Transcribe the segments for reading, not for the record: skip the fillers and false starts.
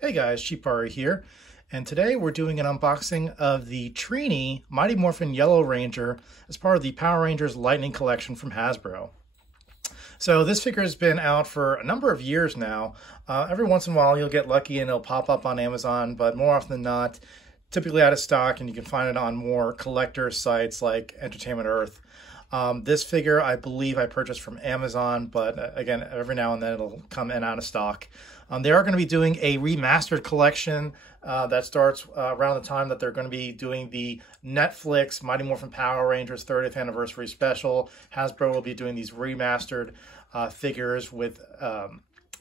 Hey guys, Cheapario here, and today we're doing an unboxing of the Trini Mighty Morphin Yellow Ranger as part of the Power Rangers Lightning Collection from Hasbro. So this figure has been out for a number of years now. Every once in a while you'll get lucky and it'll pop up on Amazon, but more often than not, typically out of stock, and you can find it on more collector sites like Entertainment Earth. This figure, I believe I purchased from Amazon, but again, every now and then it'll come in out of stock. They are going to be doing a remastered collection that starts around the time that they're going to be doing the Netflix Mighty Morphin Power Rangers 30th Anniversary Special. Hasbro will be doing these remastered figures with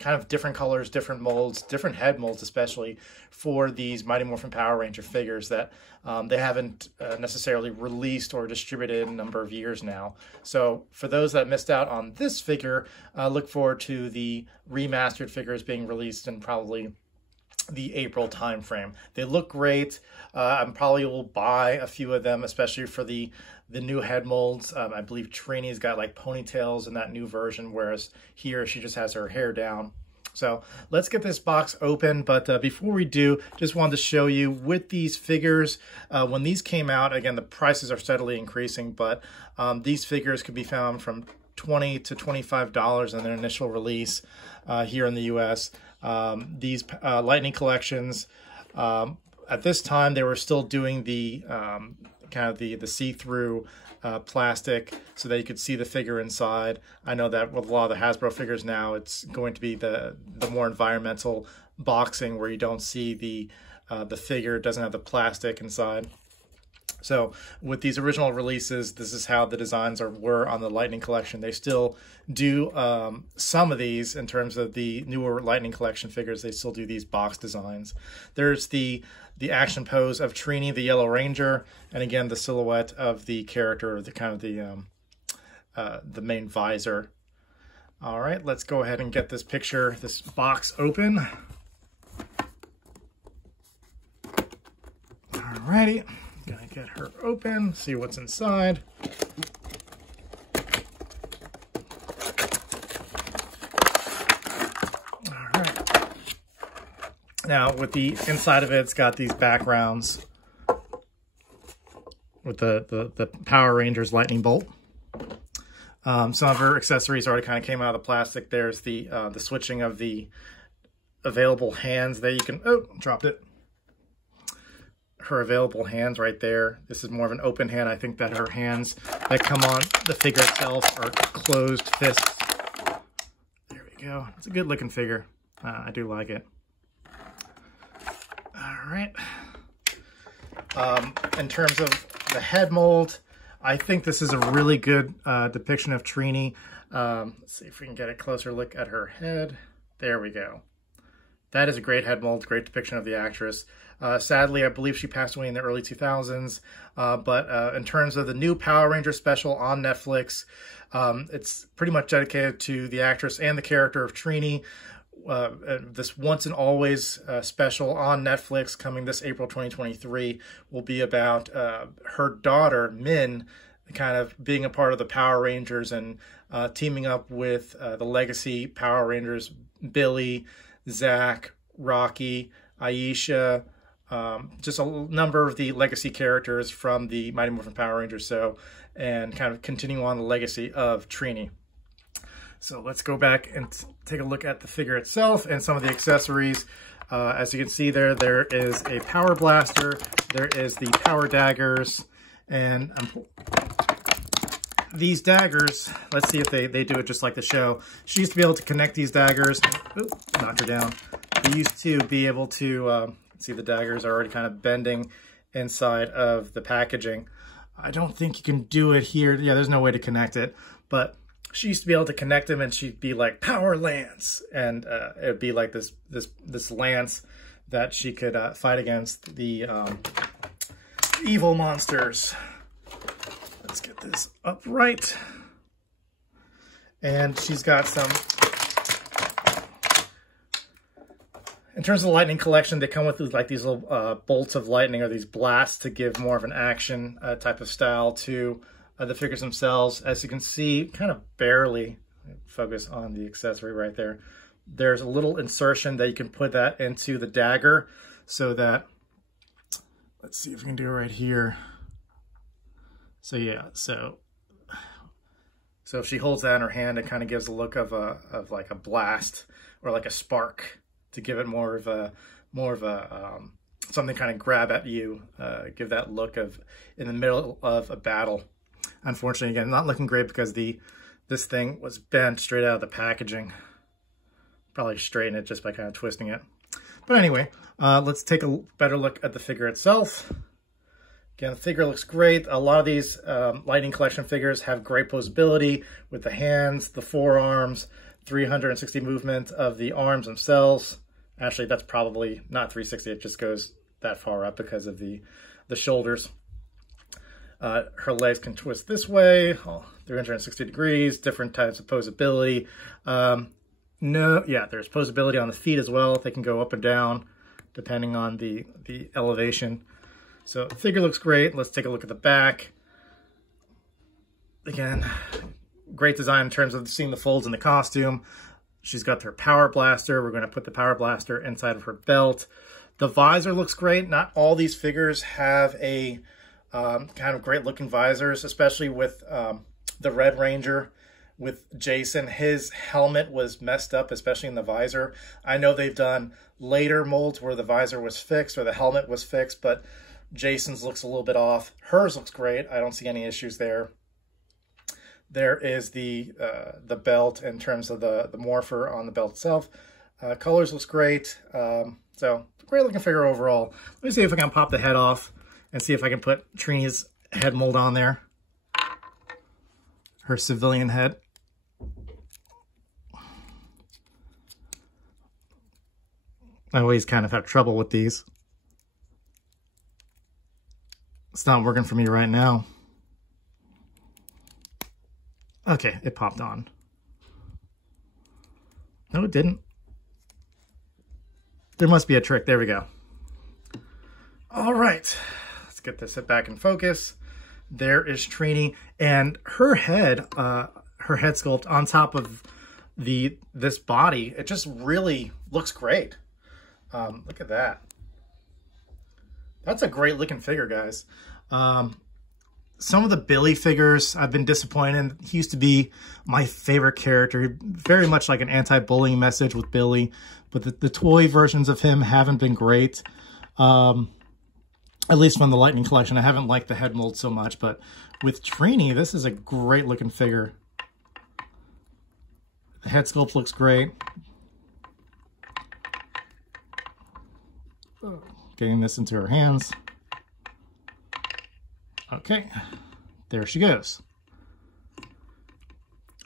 kind of different colors, different molds, different head molds especially for these Mighty Morphin Power Ranger figures that they haven't necessarily released or distributed in a number of years now. So for those that missed out on this figure, look forward to the remastered figures being released in probably the April timeframe. They look great. I probably will buy a few of them, especially for the new head molds. I believe Trini's got like ponytails in that new version, whereas here she just has her hair down. So let's get this box open, but before we do, just wanted to show you with these figures, when these came out, again, the prices are steadily increasing, but these figures could be found from $20 to $25 in their initial release here in the US. These Lightning collections, at this time, they were still doing the kind of the see-through plastic so that you could see the figure inside. I know that with a lot of the Hasbro figures now, it's going to be the more environmental boxing where you don't see the figure, it doesn't have the plastic inside. So with these original releases, this is how the designs were on the Lightning collection. They still do some of these in terms of the newer Lightning collection figures. They still do these box designs. There's the action pose of Trini, the Yellow Ranger, and again the silhouette of the character, the kind of the main visor. All right, let's go ahead and get this box open. All righty. Gonna get her open, see what's inside. All right. Now, with the inside of it, it's got these backgrounds with the Power Rangers lightning bolt. Some of her accessories already kind of came out of the plastic. There's the switching of the available hands that you can. Oh, dropped it. Her available hands right there. This is more of an open hand. I think that her hands that come on the figure itself are closed fists. There we go. It's a good looking figure. I do like it. All right. In terms of the head mold, I think this is a really good depiction of Trini. Let's see if we can get a closer look at her head. There we go. That is a great head mold, great depiction of the actress. Sadly, I believe she passed away in the early 2000s. But in terms of the new Power Ranger special on Netflix, it's pretty much dedicated to the actress and the character of Trini. This Once and Always special on Netflix coming this April 2023 will be about her daughter, Min, kind of being a part of the Power Rangers and teaming up with the legacy Power Rangers, Billy, Zach, Rocky, Aisha, just a number of the legacy characters from the Mighty Morphin Power Rangers, and kind of continuing on the legacy of Trini. So let's go back and take a look at the figure itself and some of the accessories. As you can see there is a power blaster, there is the power daggers, and these daggers, let's see if they do it just like the show. She used to be able to connect these daggers. Oops, knocked her down. We used to be able to, see the daggers are already kind of bending inside of the packaging. I don't think you can do it here. Yeah, there's no way to connect it, but she used to be able to connect them and she'd be like, Power Lance. And it'd be like this lance that she could fight against the evil monsters. Let's get this upright. And she's got some, in terms of the Lightning collection, they come with like these little bolts of lightning, or these blasts, to give more of an action type of style to the figures themselves. As you can see, kind of barely focus on the accessory right there, there's a little insertion that you can put that into the dagger so that, let's see if we can do it right here. So yeah, so if she holds that in her hand, it kind of gives a look of like a blast or like a spark to give it more of a something kind of grab at you, give that look of in the middle of a battle. Unfortunately, again, not looking great because this thing was bent straight out of the packaging. Probably straighten it just by kind of twisting it. But anyway, let's take a better look at the figure itself. Again, the figure looks great. A lot of these Lightning Collection figures have great posability with the hands, the forearms, 360 movement of the arms themselves. Actually, that's probably not 360. It just goes that far up because of the shoulders. Her legs can twist this way, 360 degrees, different types of posability. There's posability on the feet as well. They can go up and down depending on the elevation. So the figure looks great. Let's take a look at the back. Again, great design in terms of seeing the folds in the costume. She's got her power blaster. We're going to put the power blaster inside of her belt. The visor looks great. Not all these figures have a kind of great looking visors, especially with the Red Ranger. With Jason, his helmet was messed up, especially in the visor. I know they've done later molds where the visor was fixed or the helmet was fixed, but Jason's looks a little bit off. Hers looks great. I don't see any issues there. There is the belt in terms of the morpher on the belt itself. Colors looks great. So great looking figure overall. Let me see if I can pop the head off and see if I can put Trini's head mold on there. Her civilian head. I always kind of have trouble with these. It's not working for me right now. Okay, it popped on. No, it didn't. There must be a trick. There we go. All right, let's get this back in focus. There is Trini, and her head sculpt on top of this body, it just really looks great. Look at that. That's a great looking figure, guys. Some of the Billy figures I've been disappointed in. He used to be my favorite character, very much like an anti-bullying message with Billy, but the toy versions of him haven't been great. At least from the Lightning Collection. I haven't liked the head mold so much, but with Trini, this is a great looking figure. The head sculpt looks great. Getting this into her hands. Okay, there she goes.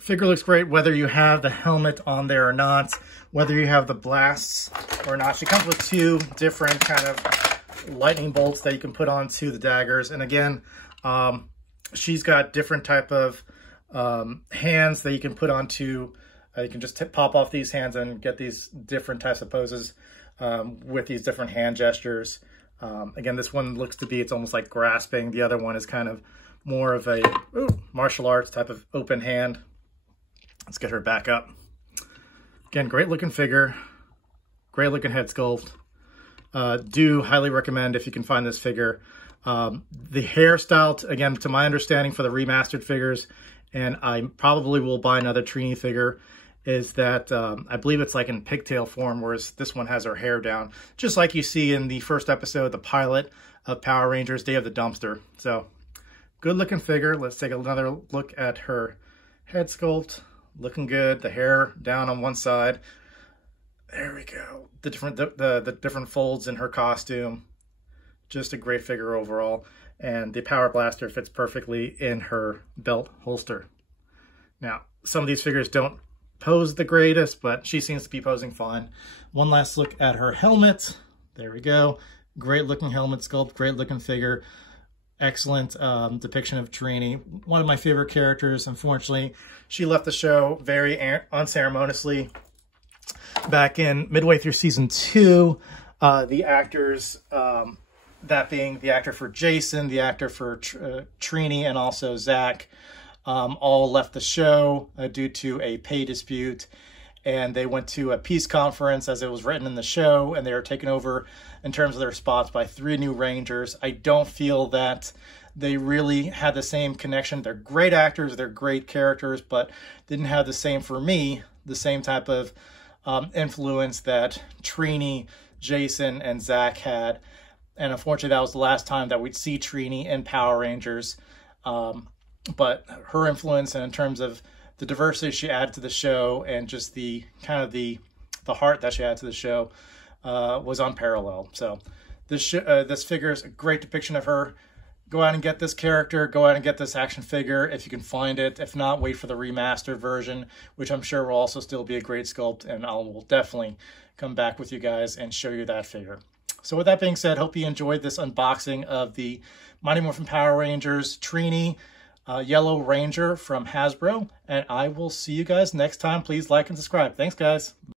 Figure looks great whether you have the helmet on there or not, whether you have the blasts or not. She comes with two different kind of lightning bolts that you can put onto the daggers. And again, she's got different type of hands that you can put onto. You can just pop off these hands and get these different types of poses with these different hand gestures. Again, this one looks to be, it's almost like grasping. The other one is kind of more of a martial arts type of open hand. Let's get her back up. Again, great looking figure, great looking head sculpt. Do highly recommend if you can find this figure. The hairstyle, again, to my understanding for the remastered figures, and I probably will buy another Trini figure, is that I believe it's like in pigtail form, whereas this one has her hair down, just like you see in the first episode, the pilot of Power Rangers, Day of the Dumpster. So, good looking figure. Let's take another look at her head sculpt. Looking good. The hair down on one side. There we go. The different folds in her costume. Just a great figure overall. And the power blaster fits perfectly in her belt holster. Now, some of these figures don't pose the greatest, but she seems to be posing fine. One last look at her helmet. There we go. Great looking helmet sculpt, great looking figure. Excellent depiction of Trini. One of my favorite characters. Unfortunately, she left the show very unceremoniously back in midway through season 2. The actors, that being the actor for Jason, the actor for Trini, and also Zach, all left the show due to a pay dispute. and they went to a peace conference as it was written in the show, and they were taken over in terms of their spots by 3 new Rangers. I don't feel that they really had the same connection. They're great actors, they're great characters, but didn't have the same, for me, the same type of influence that Trini, Jason, and Zach had. And unfortunately, that was the last time that we'd see Trini in Power Rangers. But her influence, and in terms of the diversity she added to the show, and just the kind of the heart that she added to the show, was unparalleled. So this figure is a great depiction of her. Go out and get this character. Go out and get this action figure if you can find it. If not, wait for the remastered version, which I'm sure will also still be a great sculpt, and I will definitely come back with you guys and show you that figure. So with that being said, hope you enjoyed this unboxing of the Mighty Morphin Power Rangers Trini Yellow Ranger from Hasbro, and I will see you guys next time. Please like and subscribe. Thanks, guys.